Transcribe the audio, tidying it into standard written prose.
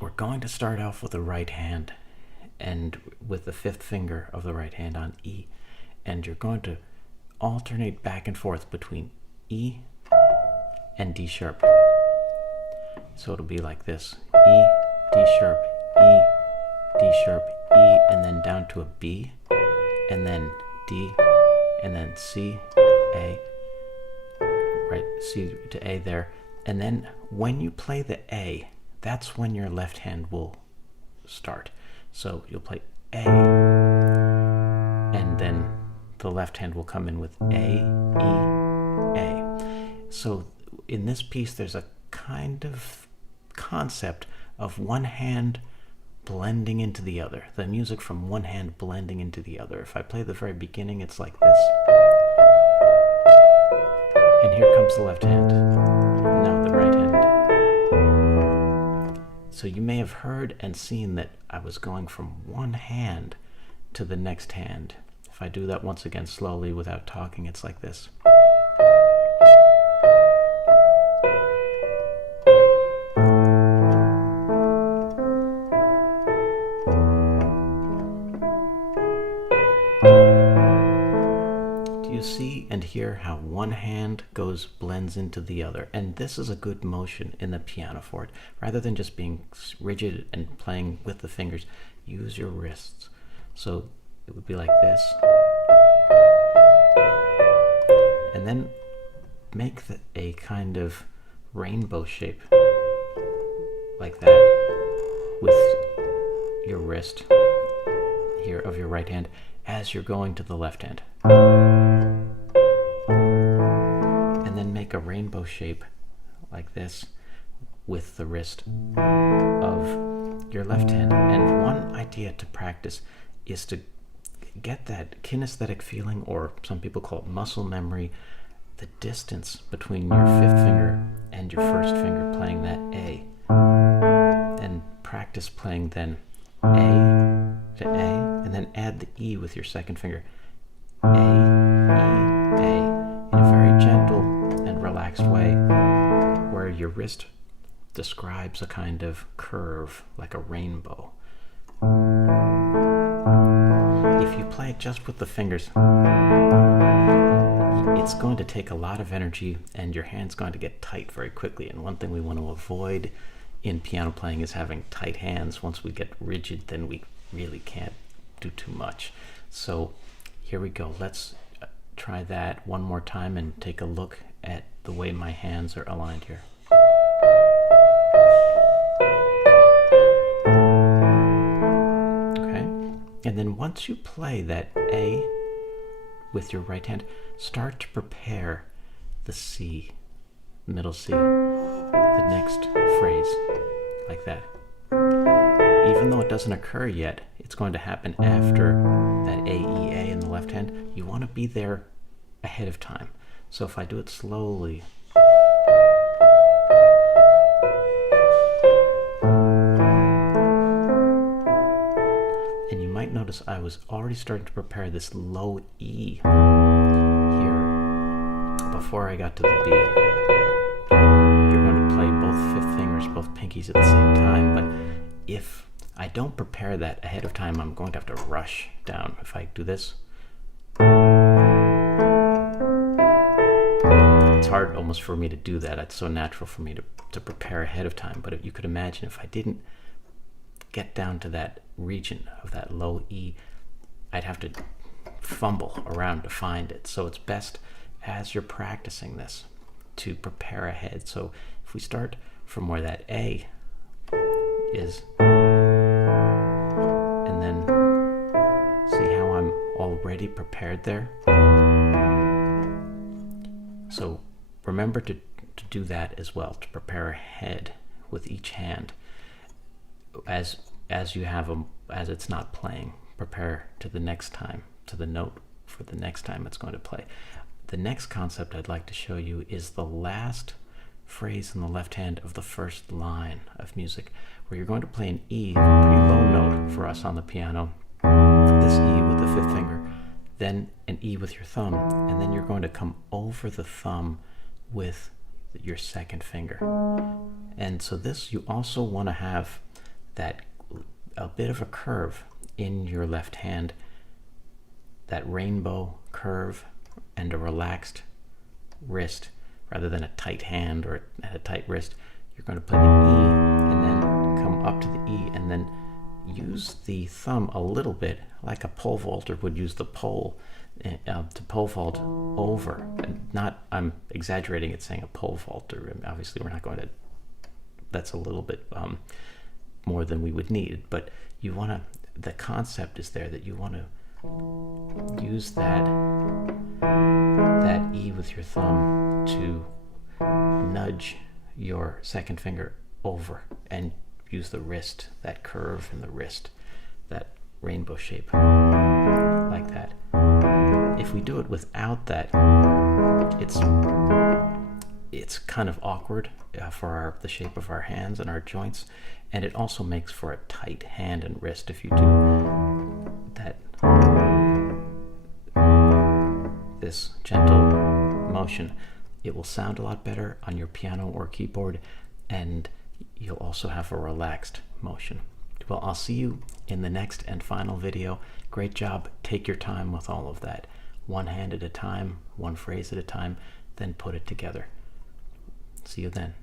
we're going to start off with the right hand and with the fifth finger of the right hand on E, and you're going to alternate back and forth between E and D sharp. So it'll be like this: E, D sharp, E, D sharp, E, and then down to a B, and then D, and then C, A, right, C to A there. And then when you play the A, that's when your left hand will start. So you'll play A, and then the left hand will come in with A, E, A. So in this piece, there's a kind of concept of one hand blending into the other. The music from one hand blending into the other. If I play the very beginning, it's like this. And here comes the left hand. Now the right hand. So you may have heard and seen that I was going from one hand to the next hand. If I do that once again slowly without talking, it's like this. Do you see and hear how one hand blends into the other? And this is a good motion in the piano for it. Rather than just being rigid and playing with the fingers, use your wrists. So it would be like this. And then make a kind of rainbow shape like that with your wrist here of your right hand as you're going to the left hand. And then make a rainbow shape like this with the wrist of your left hand. And one idea to practice is to get that kinesthetic feeling, or some people call it muscle memory, the distance between your fifth finger and your first finger playing that A. And practice playing then A to A, and then add the E with your second finger. A, E, A, in a very gentle and relaxed way, where your wrist describes a kind of curve, like a rainbow. If you play it just with the fingers, it's going to take a lot of energy and your hand's going to get tight very quickly. And one thing we want to avoid in piano playing is having tight hands. Once we get rigid, then we really can't do too much. So here we go. Let's try that one more time and take a look at the way my hands are aligned here. Okay. And then once you play that A with your right hand, start to prepare the C, middle C, the next phrase, like that. Even though it doesn't occur yet, it's going to happen after that A, E, A in the left hand. You want to be there ahead of time. So if I do it slowly, and you might notice I was already starting to prepare this low E here before I got to the B. You're going to play both fifth fingers, both pinkies at the same time, but if I don't prepare that ahead of time, I'm going to have to rush down. If I do this, it's hard almost for me to do that. It's so natural for me to prepare ahead of time. But if you could imagine, if I didn't get down to that region of that low E, I'd have to fumble around to find it. So it's best as you're practicing this to prepare ahead. So if we start from where that A is, and then see how I'm already prepared there. So remember to do that as well, to prepare ahead with each hand as you have them, as it's not playing. Prepare to the next time, to the note for the next time it's going to play. The next concept I'd like to show you is the last phrase in the left hand of the first line of music, where you're going to play an E, a pretty low note for us on the piano, this E with the fifth finger, then an E with your thumb, and then you're going to come over the thumb with your second finger. And so this, you also want to have that a bit of a curve in your left hand, that rainbow curve, and a relaxed wrist rather than a tight hand or a tight wrist. You're going to play the E and then come up to the E and then use the thumb a little bit like a pole vaulter would use the pole to pole vault over. Not, I'm exaggerating it saying a pole vaulter. Obviously we're not going to, that's a little bit more than we would need, but you want to, the concept is there that you want to use that E with your thumb to nudge your second finger over and use the wrist, that curve in the wrist, that rainbow shape, like that. If we do it without that, it's kind of awkward for the shape of our hands and our joints, and it also makes for a tight hand and wrist if you do that, this gentle motion. It will sound a lot better on your piano or keyboard, and you'll also have a relaxed motion. Well, I'll see you in the next and final video. Great job. Take your time with all of that. One hand at a time, one phrase at a time, then put it together. See you then.